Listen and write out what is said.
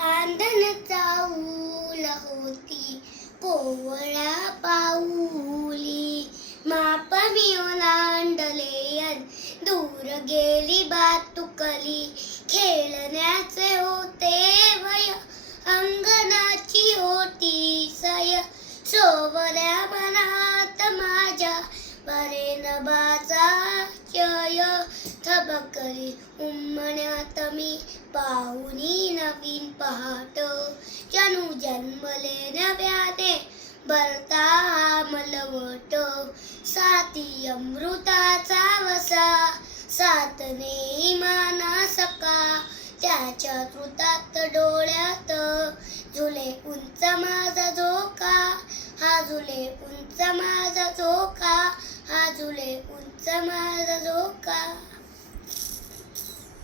चांदण चाऊल होती कोवळ्या पाऊली, माप मी ओलांडले अन दूर गेली बातुकली. खेळण्याचे होते वय, अंगणाची होती सय, सोवल्या मनात माझ्या बरे नभाचा जय. थबकली उमण्यात मी पाहुनी नवीन पहाट, जणू जन्मले नव्याने भरता हा मलवट. साथी अमृताचा वसा, साथने मानसका, त्याच्या तृतात डोळ्यात झुले उंच माझा झोका. हा झुले उंच माझा झोका, हा झुले उंच माझा झोका.